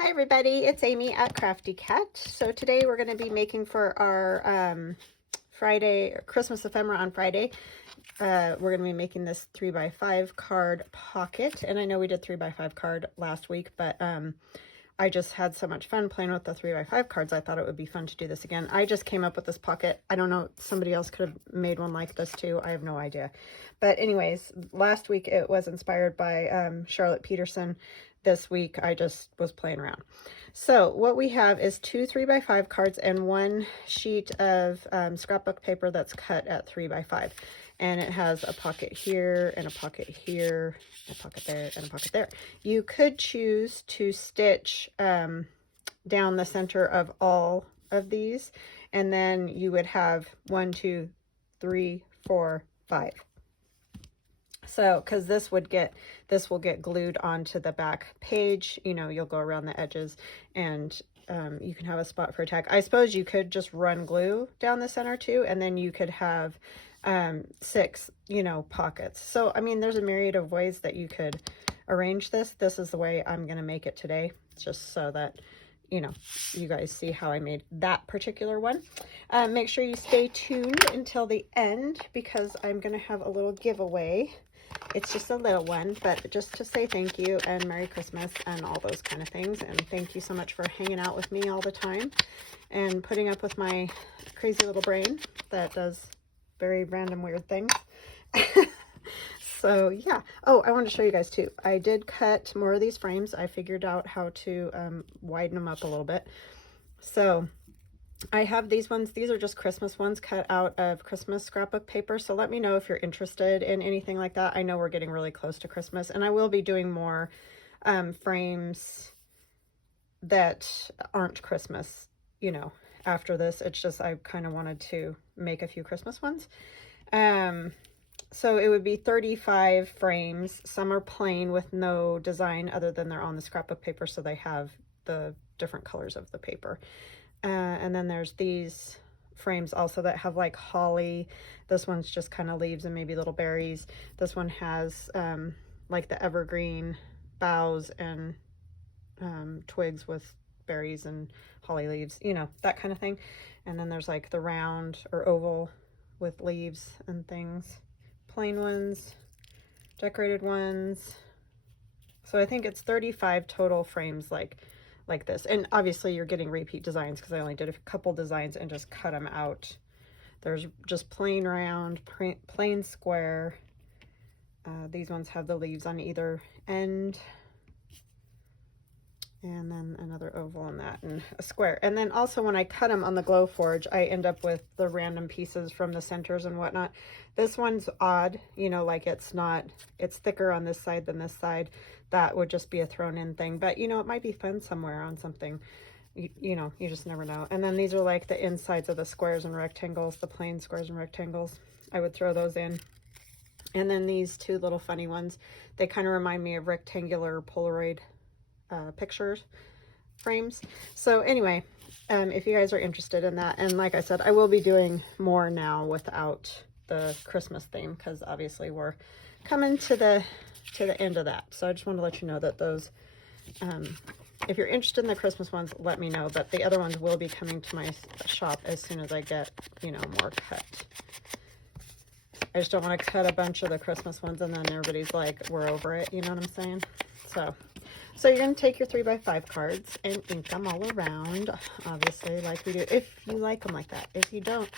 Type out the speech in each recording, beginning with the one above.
Hi everybody, it's Amy at Crafty Cat. So today we're going to be making for our Friday, Christmas ephemera on Friday. We're going to be making this 3x5 card pocket. And I know we did 3x5 card last week, but I just had so much fun playing with the 3x5 cards. I thought it would be fun to do this again. I just came up with this pocket. I don't know, somebody else could have made one like this too. I have no idea. But anyways, last week it was inspired by Charlotte Peterson. This week I just was playing around. So what we have is two 3x5 cards and one sheet of scrapbook paper that's cut at 3x5. And it has a pocket here and a pocket here, a pocket there and a pocket there. You could choose to stitch down the center of all of these, and then you would have 1, 2, 3, 4, 5. So, because this will get glued onto the back page, you know, you'll go around the edges and you can have a spot for a tag. I suppose you could just run glue down the center too, and then you could have 6, you know, pockets. So, I mean, there's a myriad of ways that you could arrange this. This is the way I'm going to make it today, just so that, you know, you guys see how I made that particular one. Make sure you stay tuned until the end because I'm going to have a little giveaway. It's just a little one, but just to say thank you and Merry Christmas and all those kind of things. And thank you so much for hanging out with me all the time and putting up with my crazy little brain that does very random weird things. So yeah. Oh, I wanted to show you guys too. I did cut more of these frames. I figured out how to widen them up a little bit. So I have these ones. These are just Christmas ones cut out of Christmas scrapbook paper. So let me know if you're interested in anything like that. I know we're getting really close to Christmas, and I will be doing more frames that aren't Christmas, you know, after this. It's just I kind of wanted to make a few Christmas ones. So it would be 35 frames. Some are plain with no design other than they're on the scrapbook paper, so they have the different colors of the paper. And then there's these frames also that have like holly. This one's just kind of leaves and maybe little berries. This one has like the evergreen boughs and twigs with berries and holly leaves, you know, that kind of thing. And then there's like the round or oval with leaves and things. Plain ones, decorated ones. So I think it's 35 total frames like this. And obviously you're getting repeat designs because I only did a couple designs and just cut them out. There's just plain round, plain square. These ones have the leaves on either end. And then another oval on that and a square. And then also when I cut them on the Glow Forge, I end up with the random pieces from the centers and whatnot. This one's odd, you know, like it's thicker on this side than this side. That would just be a thrown in thing. But, you know, it might be fun somewhere on something. You know, you just never know. And then these are like the insides of the squares and rectangles, the plain squares and rectangles. I would throw those in. And then these two little funny ones, they kind of remind me of rectangular Polaroid pictures frames. So anyway, if you guys are interested in that, and like I said, I will be doing more now without the Christmas theme because obviously we're coming to the end of that. So I just want to let you know that those if you're interested in the Christmas ones, let me know, but the other ones will be coming to my shop as soon as I get, you know, more cut. I just don't want to cut a bunch of the Christmas ones and then everybody's like, we're over it, you know what I'm saying? So you're going to take your 3x5 cards and ink them all around, obviously, like we do, if you like them like that. If you don't.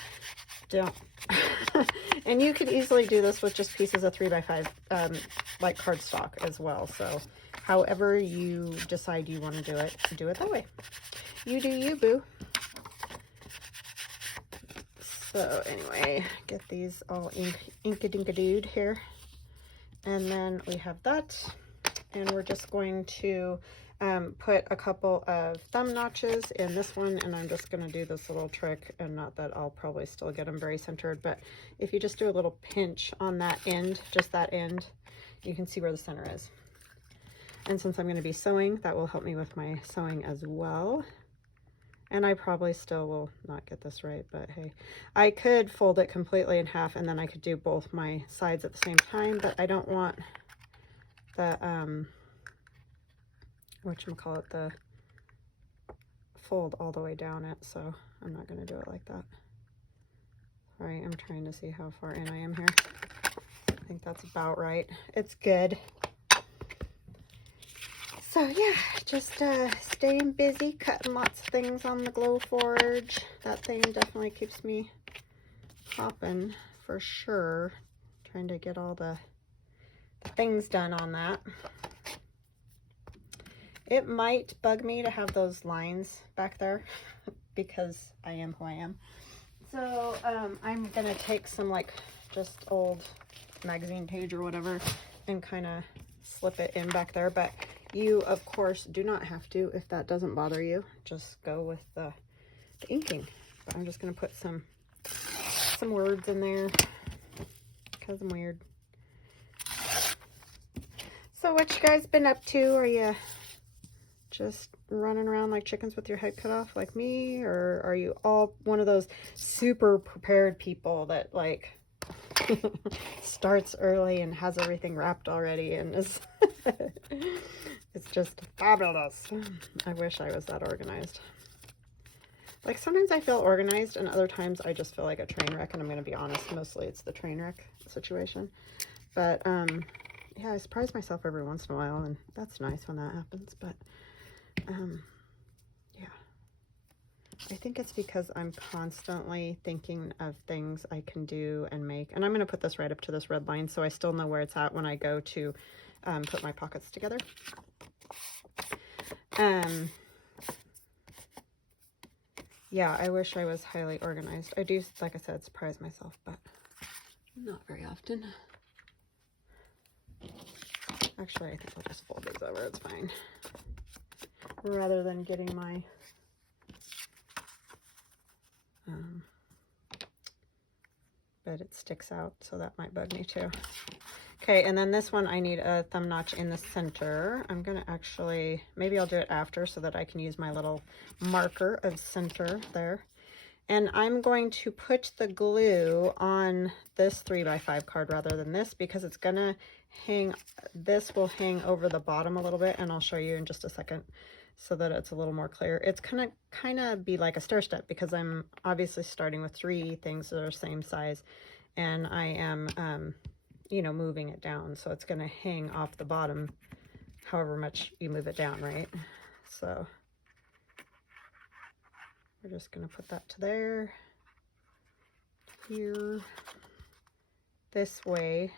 And you could easily do this with just pieces of 3x5, like cardstock as well. So however you decide you want to do it that way. You do you, boo. So anyway, get these all ink-a-dink-a-dude here. And then we have that. And we're just going to put a couple of thumb notches in this one, and I'm just going to do this little trick, and not that I'll probably still get them very centered, but if you just do a little pinch on that end, just that end, you can see where the center is. And since I'm going to be sewing, that will help me with my sewing as well. And I probably still will not get this right, but hey, I could fold it completely in half and then I could do both my sides at the same time, but I don't want the whatchamacallit, fold all the way down it, so I'm not going to do it like that. Sorry, I'm trying to see how far in I am here. I think that's about right. It's good. So yeah, just staying busy, cutting lots of things on the Glow Forge. That thing definitely keeps me hopping for sure. Trying to get all the things done on that. It might bug me to have those lines back there because I am who I am. So I'm gonna take some like just old magazine page or whatever and kind of slip it in back there, but you of course do not have to if that doesn't bother you. Just go with the inking. But I'm just gonna put some words in there because I'm weird. So what you guys been up to? Are you just running around like chickens with your head cut off like me, or are you all one of those super prepared people that like starts early and has everything wrapped already and is it's just fabulous? I wish I was that organized. Like sometimes I feel organized and other times I just feel like a train wreck, and I'm going to be honest, mostly it's the train wreck situation. But yeah, I surprise myself every once in a while, and that's nice when that happens. But yeah, I think it's because I'm constantly thinking of things I can do and make. And I'm going to put this right up to this red line so I still know where it's at when I go to put my pockets together. Yeah, I wish I was highly organized. I do, like I said, surprise myself, but not very often. Actually, I think I'll just fold these over. It's fine. Rather than getting my but it sticks out, so that might bug me too. Okay, and then this one I need a thumb notch in the center. I'm gonna actually, maybe I'll do it after so that I can use my little marker of center there. And I'm going to put the glue on this 3x5 card rather than this, because it's gonna hang, this will hang over the bottom a little bit, and I'll show you in just a second so that it's a little more clear. It's gonna kind of be like a stair step because I'm obviously starting with 3 things that are same size, and I am you know, moving it down, so it's gonna hang off the bottom however much you move it down, right? So we're just gonna put that to there, here. This way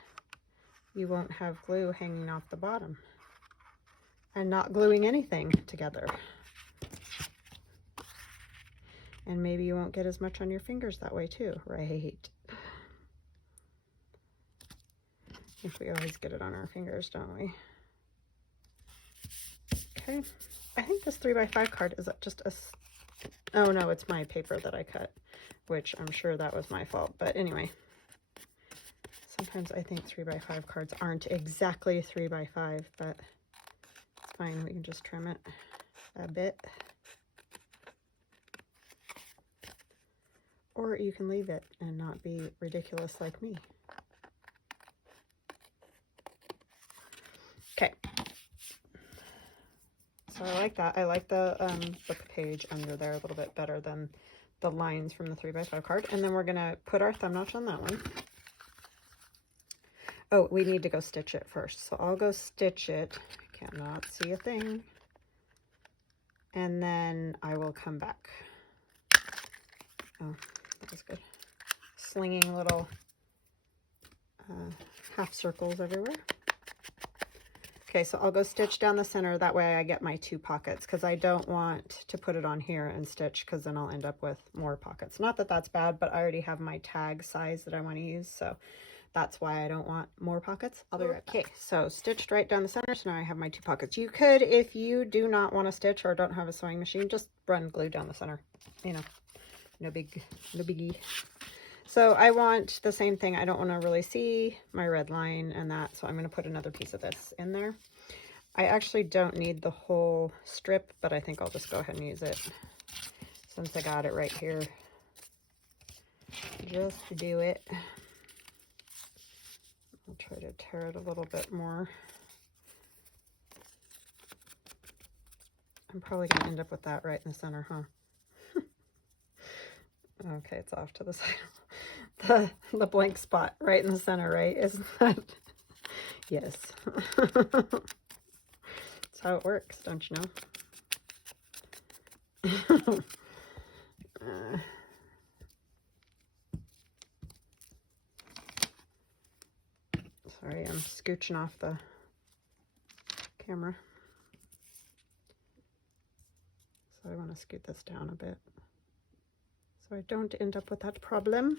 you won't have glue hanging off the bottom and not gluing anything together. And maybe you won't get as much on your fingers that way too, right? If we always get it on our fingers, don't we? Okay, I think this 3x5 card is just a, oh no, it's my paper that I cut, which I'm sure that was my fault. But anyway, sometimes I think 3x5 cards aren't exactly 3x5, but it's fine. We can just trim it a bit. Or you can leave it and not be ridiculous like me. Okay. So I like that. I like the book page under there a little bit better than the lines from the 3x5 card. And then we're going to put our thumb notch on that one. Oh, we need to go stitch it first. So I'll go stitch it. I cannot see a thing. And then I will come back. Oh, that was good. Slinging little half circles everywhere. Okay, so I'll go stitch down the center. That way I get my 2 pockets, because I don't want to put it on here and stitch, because then I'll end up with more pockets. Not that that's bad, but I already have my tag size that I want to use, so that's why I don't want more pockets. I'll be right back. Okay, so stitched right down the center, so now I have my 2 pockets. You could, if you do not want to stitch or don't have a sewing machine, just run glue down the center. You know, no biggie. So I want the same thing. I don't want to really see my red line and that, so I'm going to put another piece of this in there. I actually don't need the whole strip, but I think I'll just go ahead and use it since I got it right here. Just to do it. I'll try to tear it a little bit more. I'm probably going to end up with that right in the center, huh? Okay, it's off to the side. The blank spot right in the center, right? Isn't that? Yes. That's how it works, don't you know? Sorry, I'm scooching off the camera. So I want to scoot this down a bit so I don't end up with that problem.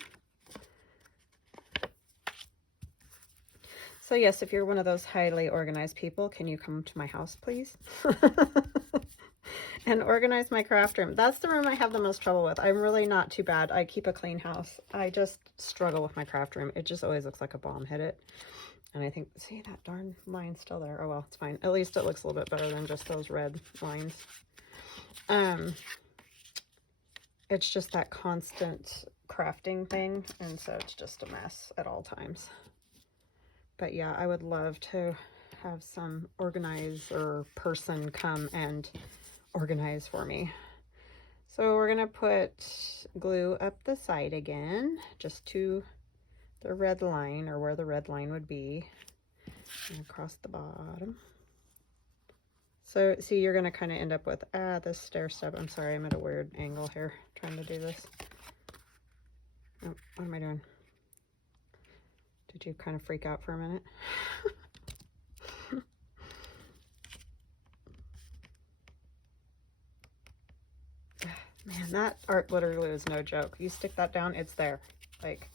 So yes, if you're one of those highly organized people, can you come to my house, please? And organize my craft room. That's the room I have the most trouble with. I'm really not too bad. I keep a clean house. I just struggle with my craft room. It just always looks like a bomb hit it. And I think, see that darn line still there? Oh well, it's fine. At least it looks a little bit better than just those red lines. It's just that constant crafting thing, and so it's just a mess at all times. But yeah, I would love to have some organizer person come and organize for me. So we're gonna put glue up the side again, just to the red line, or where the red line would be, and across the bottom. So see, you're gonna kind of end up with this stair step. I'm sorry, I'm at a weird angle here trying to do this. Oh, what am I doing? Did you kind of freak out for a minute? Man, that art glitter glue is no joke. You stick that down, it's there. Like,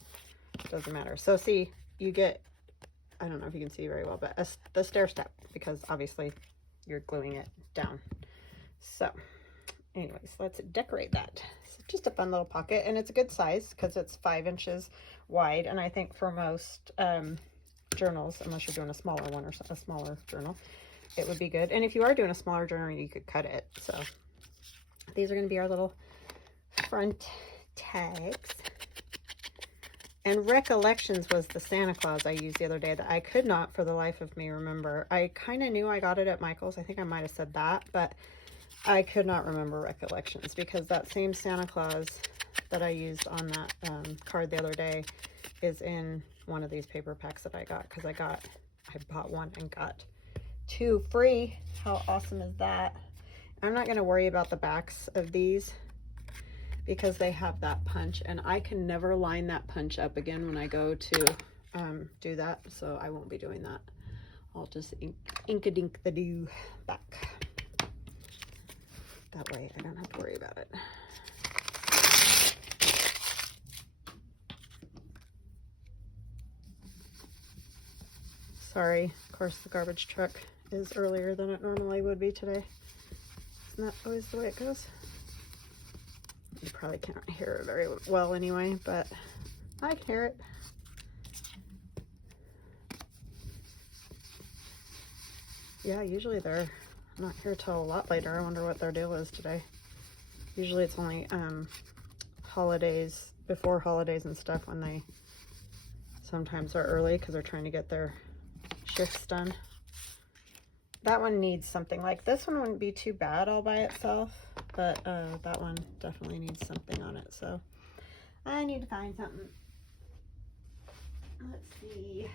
it doesn't matter. So see, you get, I don't know if you can see very well, but the stair step, because obviously you're gluing it down. So anyways, let's decorate that. It's just a fun little pocket, and it's a good size because it's 5 inches wide. And I think for most journals, unless you're doing a smaller one or a smaller journal, it would be good. And if you are doing a smaller journal, you could cut it. So these are going to be our little front tags. And Recollections was the Santa Claus I used the other day that I could not for the life of me remember. I kind of knew I got it at Michael's. I think I might have said that, but I could not remember Recollections, because that same Santa Claus that I used on that card the other day is in one of these paper packs that I got, because I bought one and got 2 free. How awesome is that? I'm not going to worry about the backs of these because they have that punch, and I can never line that punch up again when I go to do that, so I won't be doing that. I'll just ink-a-dink the do back. That way I don't have to worry about it. Sorry, of course the garbage truck is earlier than it normally would be today. Isn't that always the way it goes? You probably can't hear it very well anyway, but I can hear it. Yeah, usually they're not here till a lot later. I wonder what their deal is today. Usually it's only holidays, before holidays and stuff, when they sometimes are early because they're trying to get their shifts done. That one needs something. Like this one wouldn't be too bad all by itself, but that one definitely needs something on it. So I need to find something. Let's see.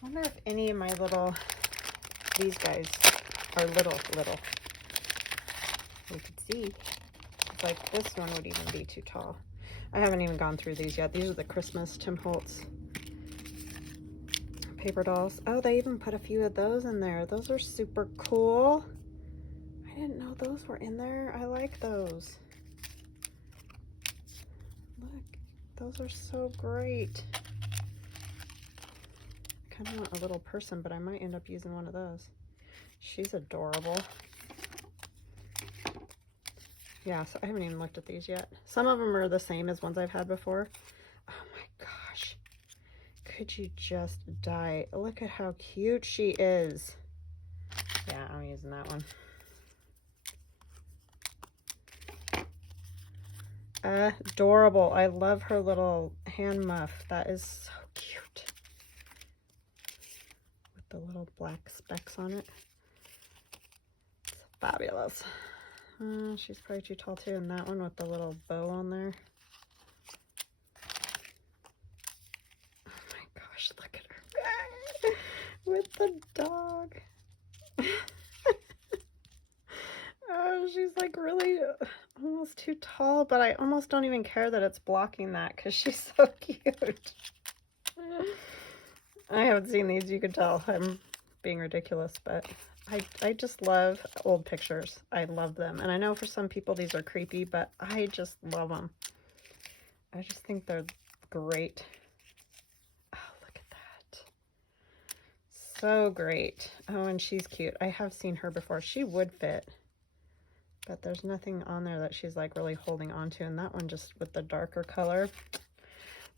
I wonder if any of my these guys are little. You could see. It's like this one would even be too tall. I haven't even gone through these yet. These are the Christmas Tim Holtz paper dolls. Oh, they even put a few of those in there. Those are super cool. I didn't know those were in there. I like those. Look, those are so great. I kind of want a little person, but I might end up using one of those. She's adorable. Yeah, so I haven't even looked at these yet. Some of them are the same as ones I've had before. Oh my gosh. Could you just die? Look at how cute she is. Yeah, I'm using that one. Adorable. I love her little hand muff. That is so cute. With the little black specks on it. It's fabulous. She's probably too tall too, and that one with the little bow on there. Oh my gosh, look at her with the dog. Oh, she's like really almost too tall, but I almost don't even care that it's blocking that because she's so cute. I haven't seen these, you can tell I'm being ridiculous, but I just love old pictures. I love them. And I know for some people these are creepy, but I just love them. I just think they're great. Oh, look at that. So great. Oh, and she's cute. I have seen her before. She would fit, but there's nothing on there that she's like really holding on to. And that one just with the darker color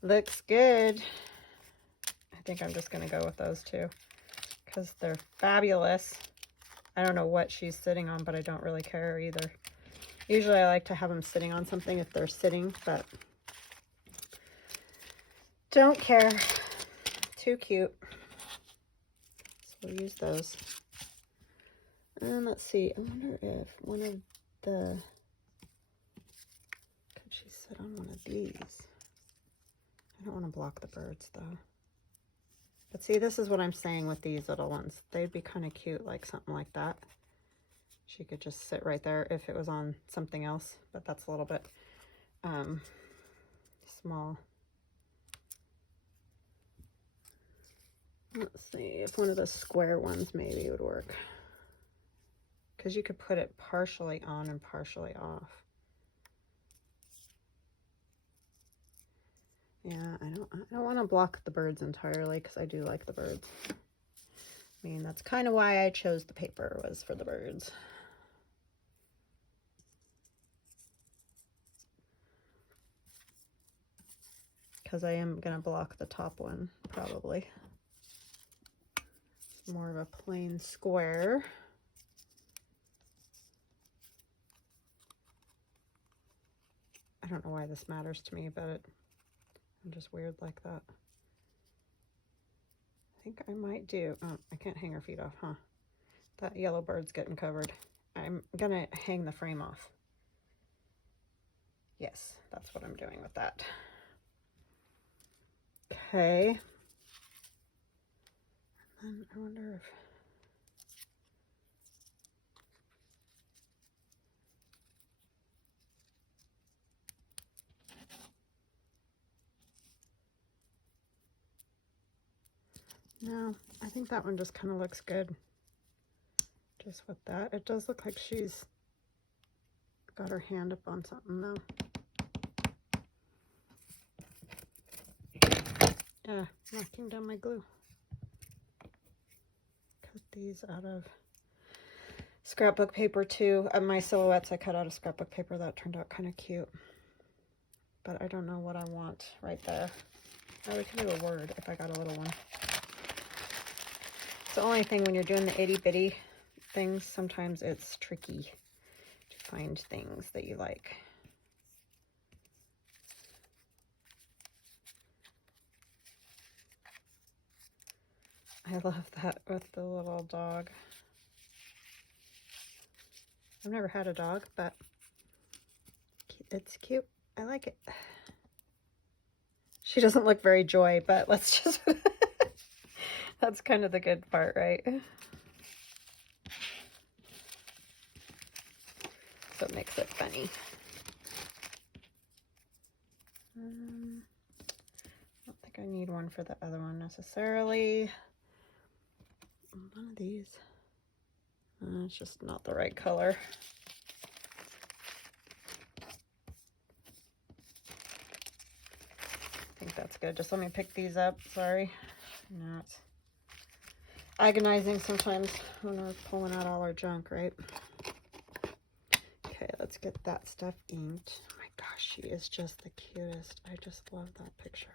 looks good. I think I'm just going to go with those two because they're fabulous. I don't know what she's sitting on, but I don't really care either. Usually I like to have them sitting on something if they're sitting, but don't care. Too cute. So we'll use those. And let's see, I wonder if one of the, could she sit on one of these? I don't want to block the birds though. But see, this is what I'm saying with these little ones. They'd be kind of cute, like something like that. She could just sit right there if it was on something else, but that's a little bit small. Let's see if one of the square ones maybe would work. Because you could put it partially on and partially off. Yeah, I don't want to block the birds entirely because I do like the birds. I mean, that's kind of why I chose the paper, was for the birds. Because I am going to block the top one, probably. It's more of a plain square. I don't know why this matters to me, but I'm just weird like that. I think I might do, oh, I can't hang her feet off, huh? That yellow bird's getting covered. I'm gonna hang the frame off. Yes, that's what I'm doing with that. Okay. And I wonder if, no, I think that one just kind of looks good. Just with that. It does look like she's got her hand up on something though. Yeah, knocking down my glue. Cut these out of scrapbook paper too. My silhouettes I cut out of scrapbook paper. That turned out kind of cute. But I don't know what I want right there. Oh, we can do a word if I got a little one. It's the only thing when you're doing the itty bitty things, sometimes it's tricky to find things that you like. I love that with the little dog. I've never had a dog, but it's cute. I like it. She doesn't look very joy, but let's just, that's kind of the good part, right? So it makes it funny. I don't think I need one for the other one necessarily. One of these. It's just not the right color. I think that's good. Just let me pick these up. Sorry. No, it's agonizing sometimes when we're pulling out all our junk, right? Okay, let's get that stuff inked. Oh my gosh, she is just the cutest. I just love that picture.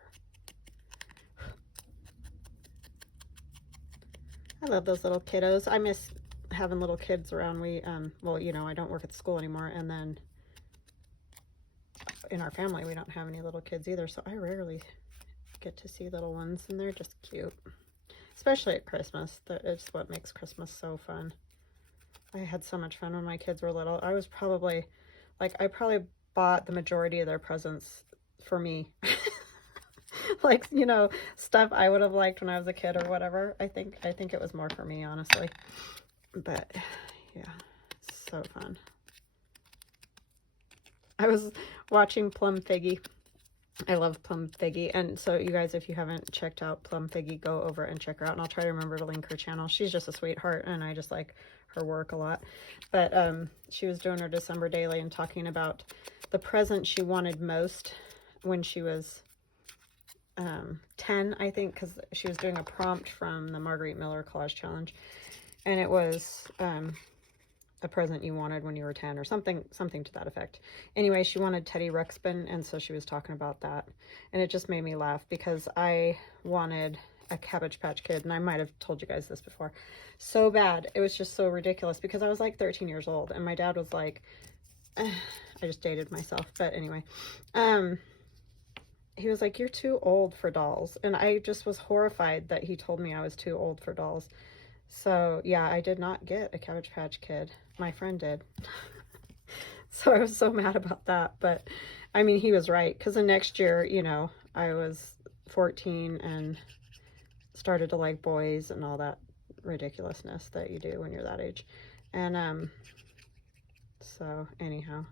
I love those little kiddos. I miss having little kids around. We, well, you know, I don't work at the school anymore, and then in our family, we don't have any little kids either, so I rarely get to see little ones, and they're just cute. especially at Christmas. It's what makes Christmas so fun. I had so much fun when my kids were little. I was probably, like, I probably bought the majority of their presents for me. Like, you know, stuff I would have liked when I was a kid or whatever. I think it was more for me, honestly. But yeah, so fun. I was watching Plum Figgy. I love Plum Figgy. And so you guys, if you haven't checked out Plum Figgy, go over and check her out. And I'll try to remember to link her channel. She's just a sweetheart, and I just like her work a lot. But she was doing her December daily and talking about the present she wanted most when she was 10, I think, because she was doing a prompt from the Marguerite Miller Collage Challenge, and it was a present you wanted when you were 10 or something to that effect. Anyway, she wanted Teddy Ruxpin, and so she was talking about that, and it just made me laugh because I wanted a Cabbage Patch Kid, and I might have told you guys this before, so bad. It was just so ridiculous because I was like 13 years old, and my dad was like, I just dated myself, but anyway, he was like, you're too old for dolls. And I just was horrified that he told me I was too old for dolls. So yeah, I did not get a Cabbage Patch Kid. My friend did. So I was so mad about that. But I mean, he was right. Because the next year, you know, I was 14 and started to like boys and all that ridiculousness that you do when you're that age. And so anyhow,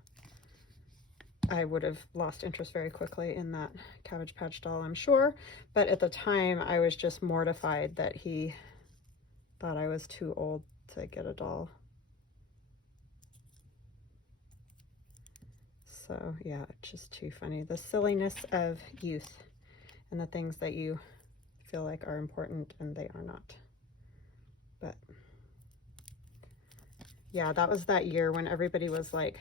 I would have lost interest very quickly in that Cabbage Patch doll, I'm sure. But at the time, I was just mortified that he thought I was too old to get a doll. So yeah, it's just too funny. The silliness of youth and the things that you feel like are important and they are not. But yeah, that was that year when everybody was like,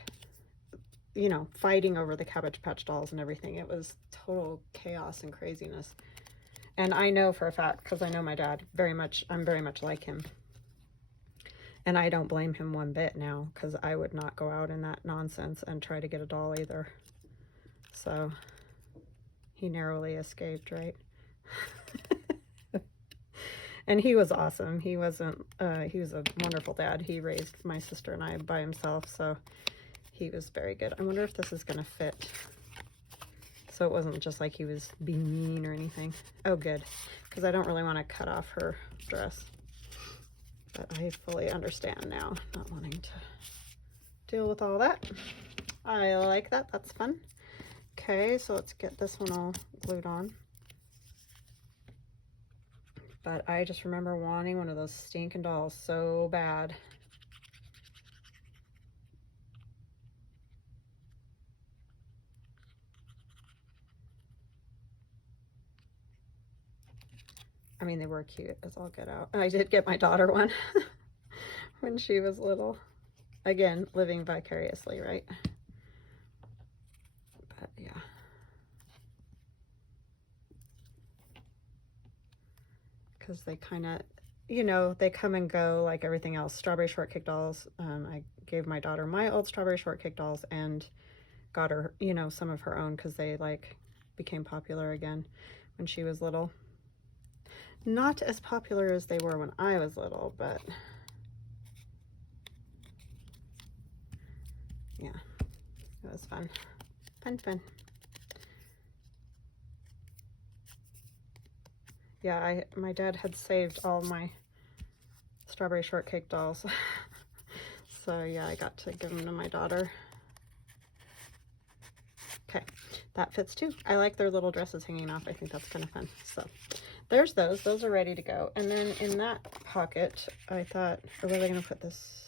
you know, fighting over the Cabbage Patch dolls and everything. It was total chaos and craziness. And I know for a fact, because I know my dad very much, I'm very much like him. And I don't blame him one bit now, because I would not go out in that nonsense and try to get a doll either. So he narrowly escaped, right? And he was awesome. He wasn't, he was a wonderful dad. He raised my sister and I by himself, so he was very good. I wonder if this is going to fit. So it wasn't just like he was being mean or anything. Oh, good. Because I don't really want to cut off her dress. But I fully understand now, not wanting to deal with all that. I like that. That's fun. Okay, so let's get this one all glued on. But I just remember wanting one of those stinking dolls so bad. I mean, they were cute as all get out. And I did get my daughter one when she was little. Again, living vicariously, right? But yeah. Because they kind of, you know, they come and go like everything else. Strawberry Shortcake dolls. I gave my daughter my old Strawberry Shortcake dolls and got her, you know, some of her own because they like became popular again when she was little. Not as popular as they were when I was little, but yeah, it was fun. Fun. Yeah, my dad had saved all my Strawberry Shortcake dolls. So yeah, I got to give them to my daughter. Okay, that fits too. I like their little dresses hanging off. I think that's kind of fun. So there's those. Those are ready to go. And then in that pocket, I thought, or were they going to put this?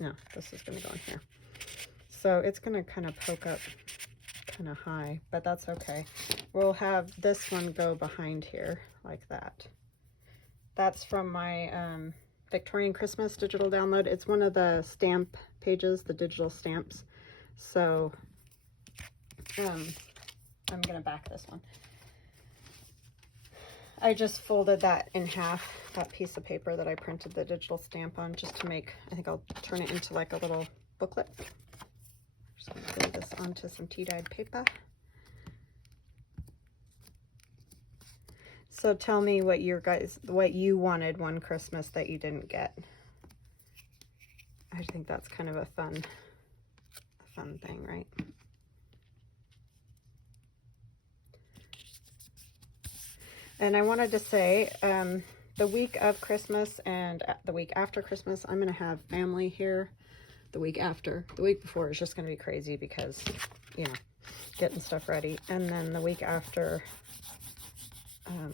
No, this is going to go in here. So it's going to kind of poke up kind of high, but that's okay. We'll have this one go behind here like that. That's from my Victorian Christmas digital download. It's one of the stamp pages, the digital stamps. So I'm going to back this one. I just folded that in half, that piece of paper that I printed the digital stamp on, just to make, I think I'll turn it into like a little booklet. Just going to glue this onto some tea-dyed paper. So tell me what you wanted one Christmas that you didn't get. I think that's kind of a fun thing, right? And I wanted to say, the week of Christmas and the week after Christmas, I'm going to have family here. The week after. The week before is just going to be crazy because, you know, getting stuff ready. And then the week after,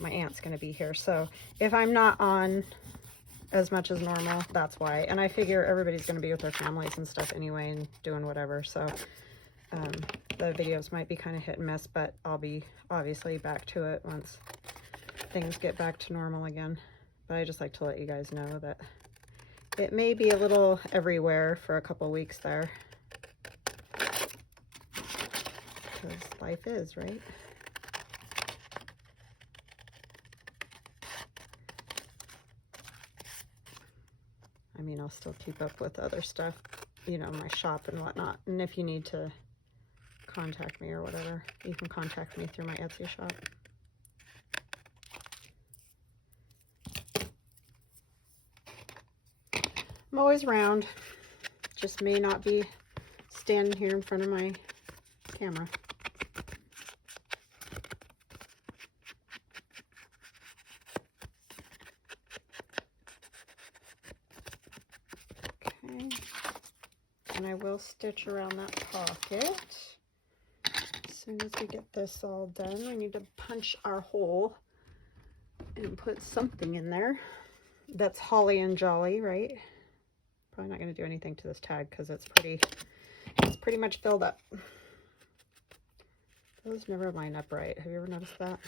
my aunt's going to be here. So if I'm not on as much as normal, that's why. And I figure everybody's going to be with their families and stuff anyway and doing whatever. So the videos might be kind of hit and miss, but I'll be obviously back to it once things get back to normal again. But I just like to let you guys know that it may be a little everywhere for a couple weeks there. Because life is, right? I mean, I'll still keep up with other stuff, you know, my shop and whatnot. And if you need to contact me or whatever, you can contact me through my Etsy shop. I'm always around, just may not be standing here in front of my camera. Okay, and I will stitch around that pocket. As soon as we get this all done, we need to punch our hole and put something in there that's holly and jolly, right? Probably not going to do anything to this tag because it's pretty much filled up. Those never line up right. Have you ever noticed that?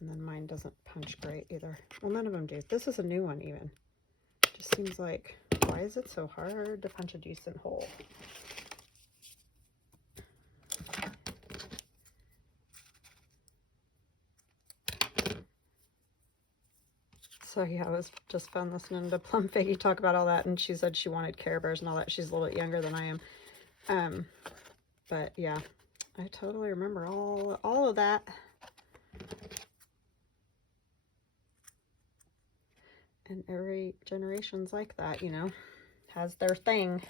And then mine doesn't punch great either. Well, none of them do. This is a new one even. Just seems like, why is it so hard to punch a decent hole? So yeah, it was just fun listening to Plum Figgy talk about all that, and she said she wanted Care Bears and all that. She's a little bit younger than I am. But yeah, I totally remember all of that. And every generation's like that, you know, has their thing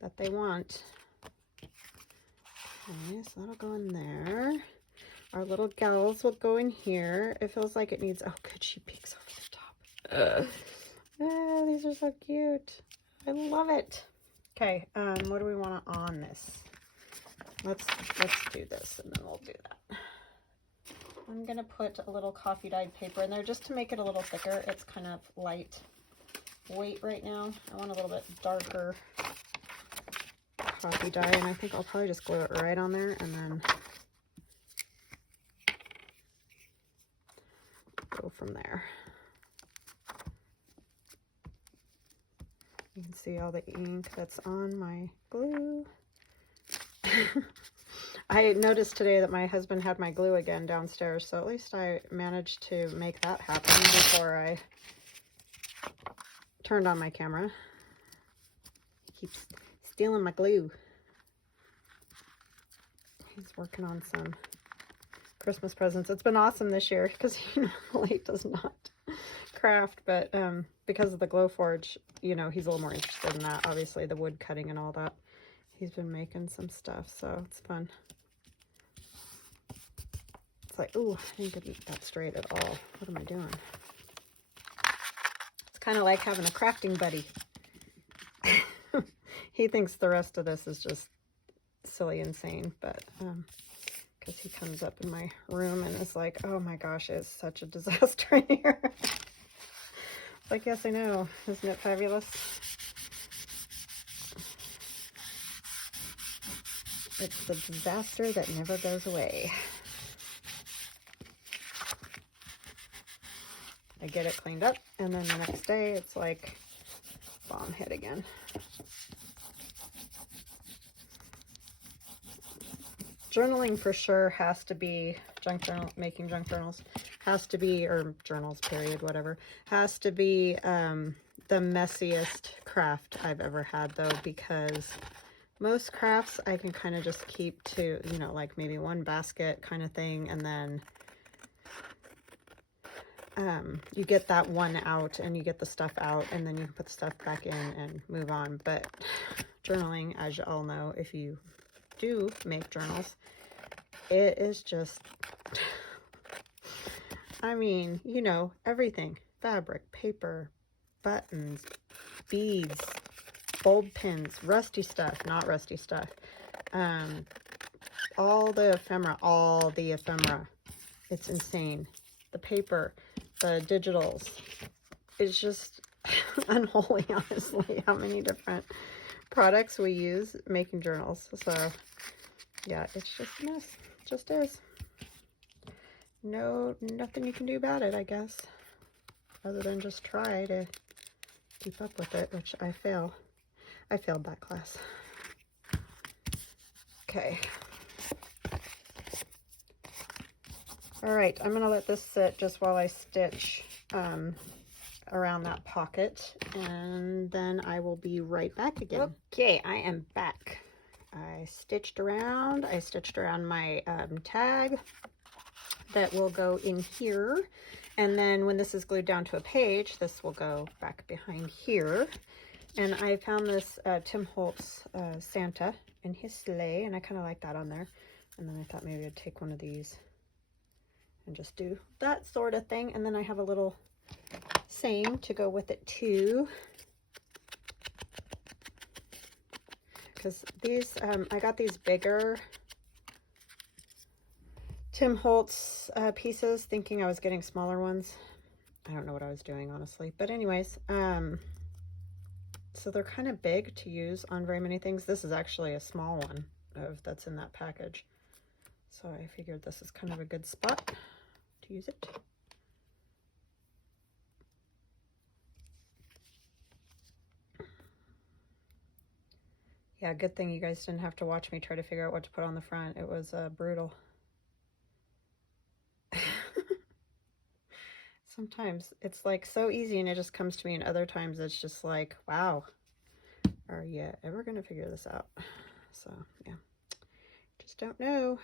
that they want. Okay, so that'll go in there. Our little gals will go in here. It feels like it needs, oh good, she peeks over the top. These are so cute. I love it. Okay, what do we want on this? Let's do this and then we'll do that. I'm gonna put a little coffee dyed paper in there just to make it a little thicker. It's kind of light weight right now. I want a little bit darker coffee dye, and I think I'll probably just glue it right on there and then go from there. You can see all the ink that's on my glue. I noticed today that my husband had my glue again downstairs, so at least I managed to make that happen before I turned on my camera. He keeps stealing my glue. He's working on some Christmas presents. It's been awesome this year because he normally does not craft, but because of the Glowforge, you know, he's a little more interested in that. Obviously, the wood cutting and all that. He's been making some stuff, so it's fun. It's like, ooh, I didn't get that straight at all. What am I doing? It's kind of like having a crafting buddy. He thinks the rest of this is just silly insane, but because he comes up in my room and is like, oh my gosh, it's such a disaster in here. It's like, yes, I know. Isn't it fabulous? It's the disaster that never goes away. I get it cleaned up, and then the next day it's like bomb hit again. Journaling for sure has to be, making junk journals has to be, or journals period, whatever, has to be the messiest craft I've ever had though, because most crafts I can kind of just keep to, you know, like maybe one basket kind of thing, and then you get that one out and you get the stuff out, and then you can put the stuff back in and move on. But journaling, as you all know, if you do make journals, it is just, I mean, you know, everything. Fabric, paper, buttons, beads, bulb pins, rusty stuff, not rusty stuff. All the ephemera. It's insane. The paper, the digitals. It's just unholy, honestly, how many different products we use making journals. So, yeah, it's just a mess. It just is. Nothing you can do about it, I guess, other than just try to keep up with it, which I fail. I failed that class. Okay. All right, I'm gonna let this sit just while I stitch around that pocket, and then I will be right back again. Okay, I am back. I stitched around my tag that will go in here, and then when this is glued down to a page, this will go back behind here. And I found this Tim Holtz Santa and his sleigh, and I kind of like that on there. And then I thought maybe I'd take one of these and just do that sort of thing. And then I have a little saying to go with it too, because these I got these bigger Tim Holtz pieces, thinking I was getting smaller ones. I don't know what I was doing, honestly, but anyways, so they're kind of big to use on very many things. This is actually a small one that's in that package, so I figured this is kind of a good spot to use it. Yeah, good thing you guys didn't have to watch me try to figure out what to put on the front. It was brutal. Sometimes it's like so easy and it just comes to me, and other times it's just like, wow, are you ever gonna figure this out? So yeah, just don't know.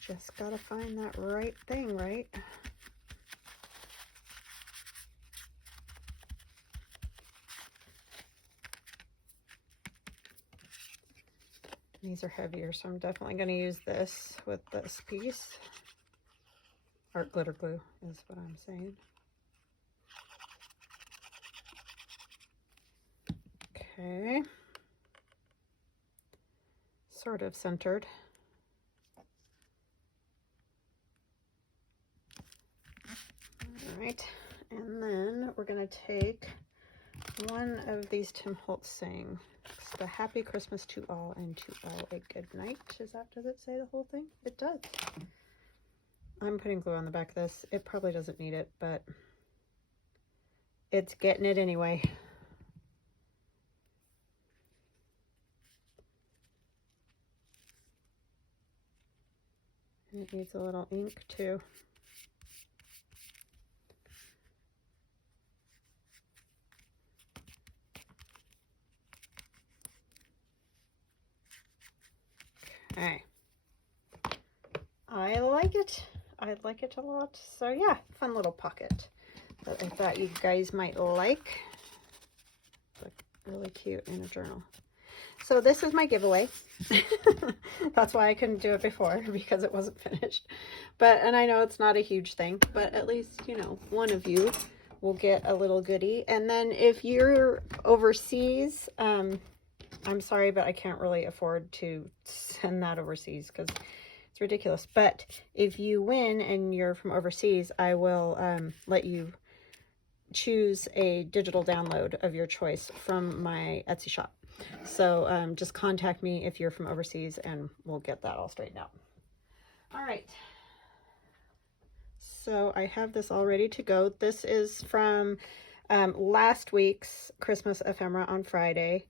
Just gotta find that right thing, right? These are heavier, so I'm definitely going to use this with this piece. Art glitter glue is what I'm saying. Okay. Sort of centered. All right. And then we're going to take one of these Tim Holtz saying, the Happy Christmas to all, and to all a good night. Does it say the whole thing? It does. I'm putting glue on the back of this. It probably doesn't need it, but it's getting it anyway. And it needs a little ink too. Okay. I like it. I like it a lot. So yeah, fun little pocket that I thought you guys might like. Look really cute in a journal. So this is my giveaway. That's why I couldn't do it before, because it wasn't finished. And I know it's not a huge thing, but at least, you know, one of you will get a little goodie. And then if you're overseas, I'm sorry, but I can't really afford to send that overseas because it's ridiculous. But if you win and you're from overseas, I will let you choose a digital download of your choice from my Etsy shop. So just contact me if you're from overseas and we'll get that all straightened out. All right. So I have this all ready to go. This is from last week's Christmas ephemera on Friday.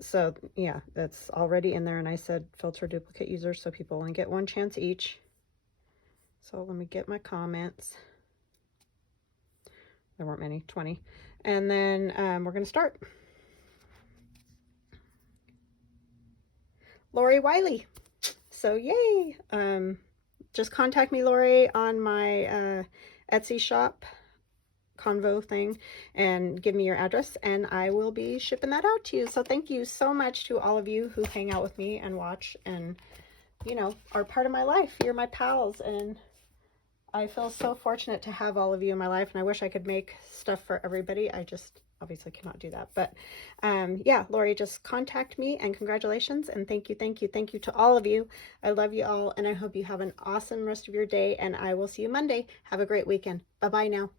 So yeah, that's already in there, and I said filter duplicate users, so people only get one chance each. So let me get my comments. There weren't many, 20. And then we're going to start. Lori Wiley. So yay. Just contact me, Lori, on my Etsy shop convo thing and give me your address, and I will be shipping that out to you. So thank you so much to all of you who hang out with me and watch and, you know, are part of my life. You're my pals, and I feel so fortunate to have all of you in my life, and I wish I could make stuff for everybody. I just obviously cannot do that. But yeah, Lori, just contact me, and congratulations, and thank you to all of you. I love you all, and I hope you have an awesome rest of your day, and I will see you Monday. Have a great weekend. Bye-bye now.